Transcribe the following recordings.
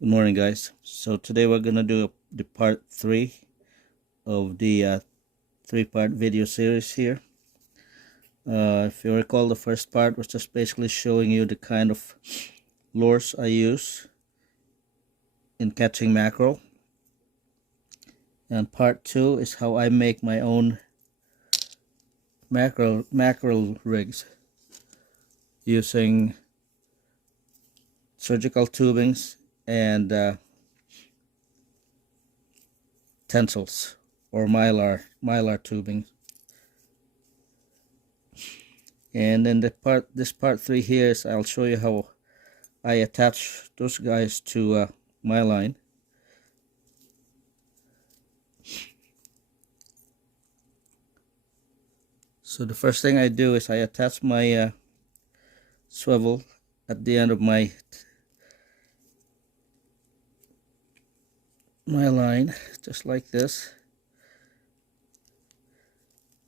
Good morning, guys. So today we're gonna do the part 3 of the 3-part video series here. If you recall, the first part was just basically showing you the kind of lures I use in catching mackerel, and part 2 is how I make my own mackerel rigs using surgical tubings and tensils or mylar tubing. And then this part 3 here is I'll show you how I attach those guys to my line. So the first thing I do is I attach my swivel at the end of my line, just like this,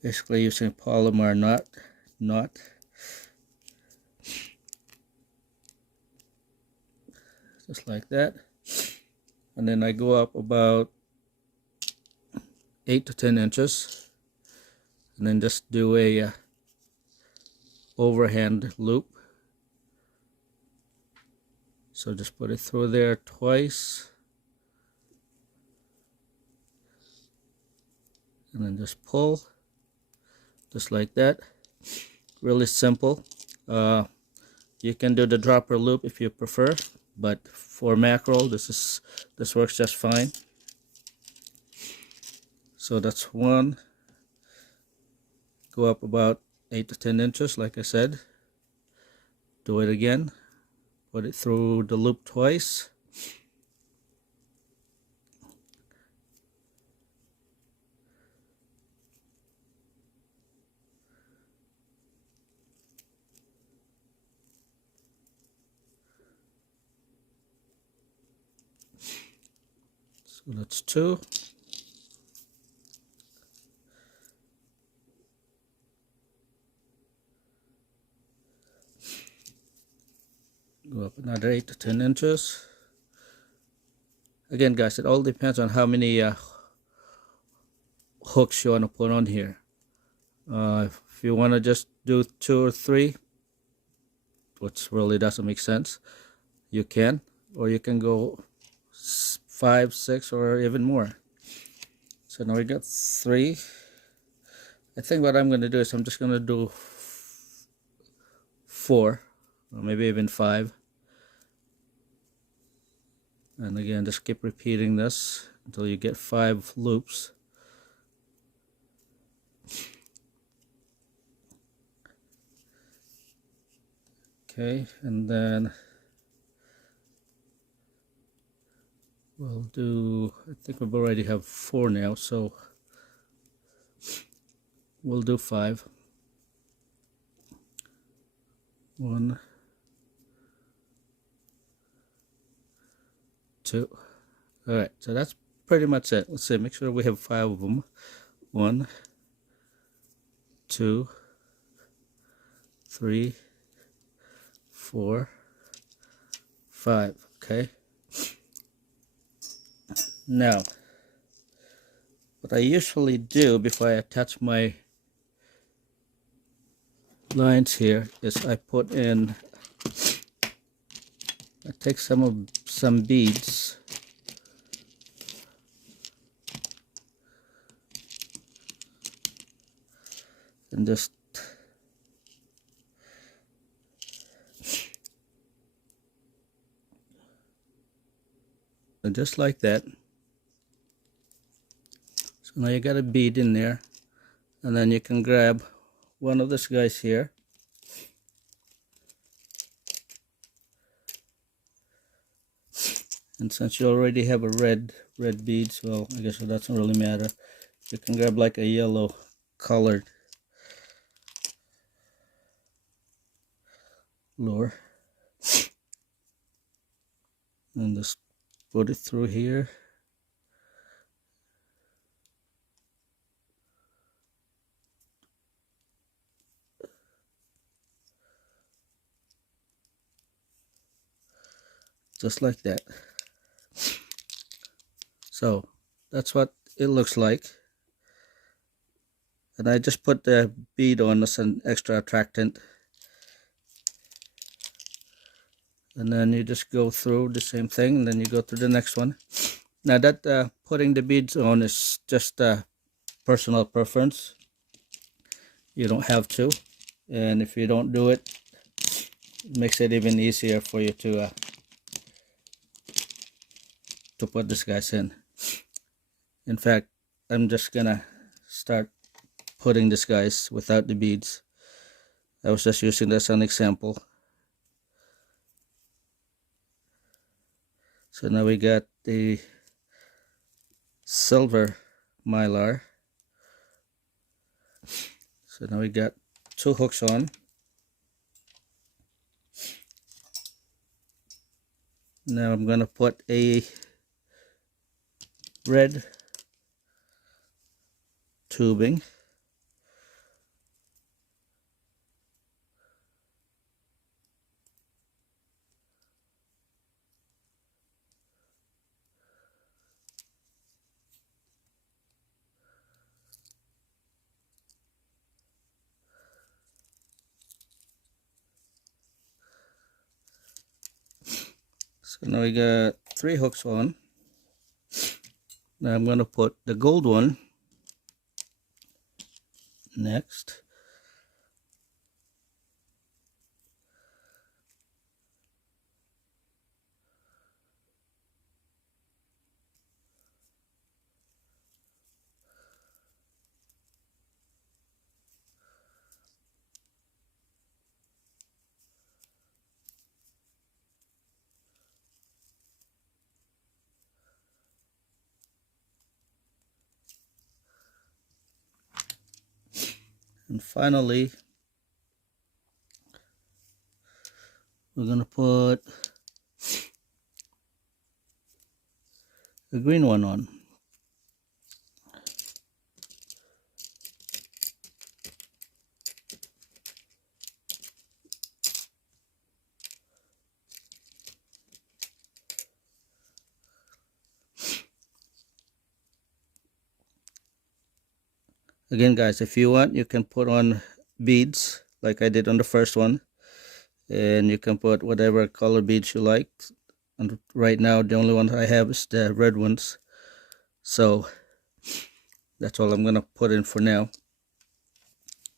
basically using a polymer knot. Just like that, and then I go up about 8 to 10 inches, and then just do a overhand loop. So just put it through there twice, and then just pull, just like that. Really simple. You can do the dropper loop if you prefer, but for mackerel this works just fine. So that's one. Go up about 8 to 10 inches, like I said. Do it again. Put it through the loop twice. So that's 2. Go up another 8 to 10 inches. Again, guys, it all depends on how many hooks you want to put on here. If you want to just do 2 or 3, which really doesn't make sense, you can, or you can go 5, 6, or even more. So now we got 3. I think what I'm going to do is I'm just going to do 4, or maybe even 5. And again, just keep repeating this until you get 5 loops. Okay, and then we'll do, I think we already have 4 now, so we'll do 5. 1, 2. All right, so that's pretty much it. Let's see, make sure we have 5 of them. 1, 2, 3, 4, 5. Okay. Now, what I usually do before I attach my lines here is I take some beads and just like that. So now you got a bead in there, and then you can grab one of these guys here, and since you already have a red beads, well, I guess it doesn't really matter. You can grab like a yellow colored lure and just put it through here. Just like that. So that's what it looks like. And I just put the bead on as an extra attractant. And then you just go through the same thing, and then you go to the next one. Now that putting the beads on is just a personal preference. You don't have to. And if you don't do it, it makes it even easier for you to put these guys in. In fact, I'm just gonna start putting these guys without the beads. I was just using this as an example. So now we got the silver mylar. So now we got 2 hooks on. Now I'm gonna put a red tubing. So now we got 3 hooks on. Now I'm gonna put the gold one next. And finally, we're gonna put the green one on. Again, guys, if you want, you can put on beads like I did on the first one, and you can put whatever color beads you like. And right now the only one I have is the red ones, so that's all I'm gonna put in for now.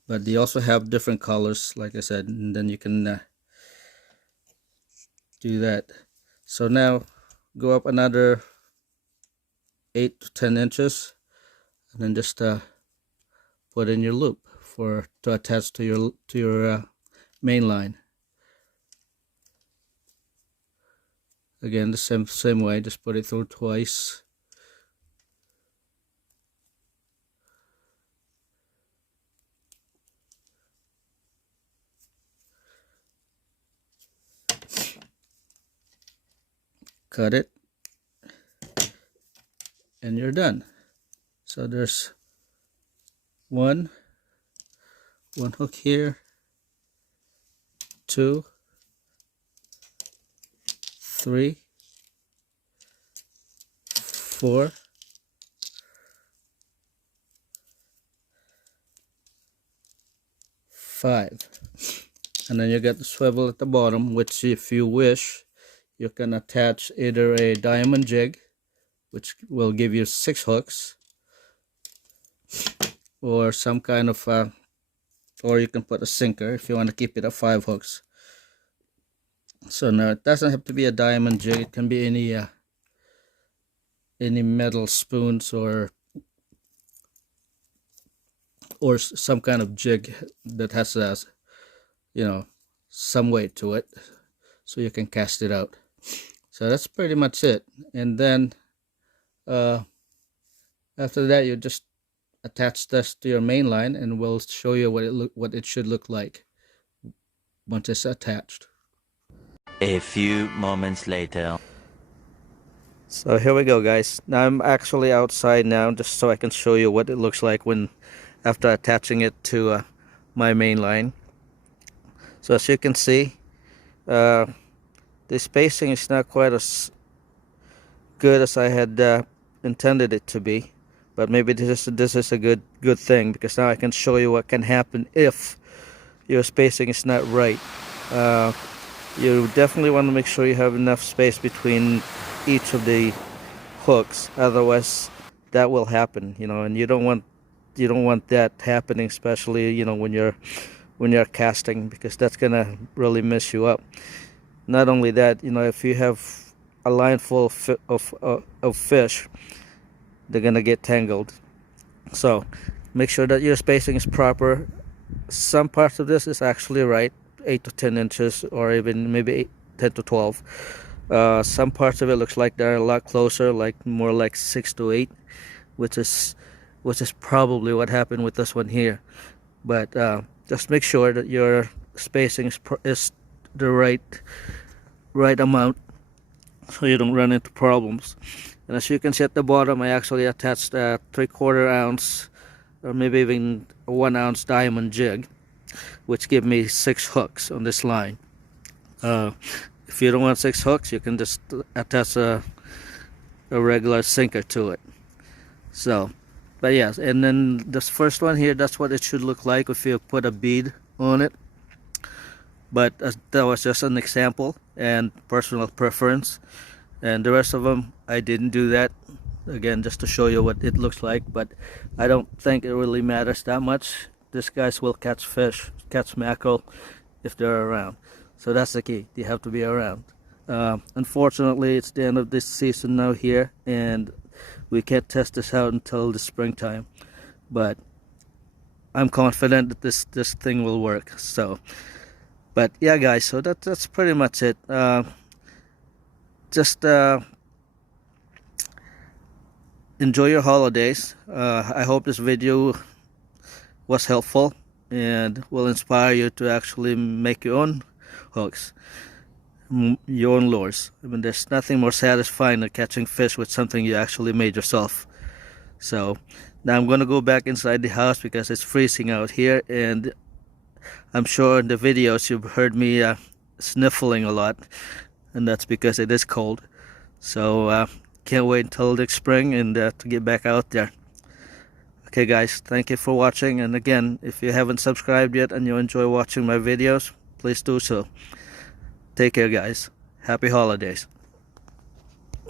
But they also have different colors, like I said, and then you can do that. So now go up another 8 to 10 inches, and then just put in your loop to attach to your main line. Again, the same way, just put it through twice. Cut it, and you're done. So there's one hook here, 2, 3, 4, 5, and then you get the swivel at the bottom, which if you wish you can attach either a diamond jig, which will give you 6 hooks, or some kind of or you can put a sinker if you want to keep it at 5 hooks. So now it doesn't have to be a diamond jig, it can be any metal spoons or some kind of jig that has some weight to it, so you can cast it out. So that's pretty much it. And then after that, you just attach this to your main line, and we'll show you what it should look like once it's attached. A few moments later. So here we go, guys. Now I'm actually outside now, just so I can show you what it looks like after attaching it to my main line. So as you can see, the spacing is not quite as good as I had intended it to be. But maybe this is a good thing, because now I can show you what can happen if your spacing is not right. You definitely want to make sure you have enough space between each of the hooks, otherwise that will happen, and you don't want that happening, especially when you're casting, because that's gonna really mess you up. Not only that, if you have a line full of fish, they're gonna get tangled. So make sure that your spacing is proper. Some parts of this is actually right, 8 to 10 inches, or even maybe 10 to 12. Some parts of it looks like they're a lot closer, like more like 6 to 8, which is probably what happened with this one here. But just make sure that your spacing is the right amount, so you don't run into problems. And as you can see at the bottom, I actually attached a 3/4 ounce or maybe even a 1 ounce diamond jig, which give me 6 hooks on this line. If you don't want 6 hooks, you can just attach a regular sinker to it. So, but yes, and then this first one here, that's what it should look like if you put a bead on it. But that was just an example and personal preference, and the rest of them I didn't do that, again just to show you what it looks like. But I don't think it really matters that much. These guys will catch fish, catch mackerel if they're around. So that's the key, you have to be around. Unfortunately, it's the end of this season now here, and we can't test this out until the springtime, but I'm confident that this thing will work. So, but yeah guys, so that's pretty much it. Just enjoy your holidays. I hope this video was helpful and will inspire you to actually make your own hooks, your own lures. I mean, there's nothing more satisfying than catching fish with something you actually made yourself. So now I'm gonna go back inside the house because it's freezing out here, and I'm sure in the videos you've heard me sniffling a lot, and that's because it is cold. So can't wait until the spring and to get back out there. Okay guys, thank you for watching, and again, if you haven't subscribed yet and you enjoy watching my videos, please do so. Take care guys. Happy holidays.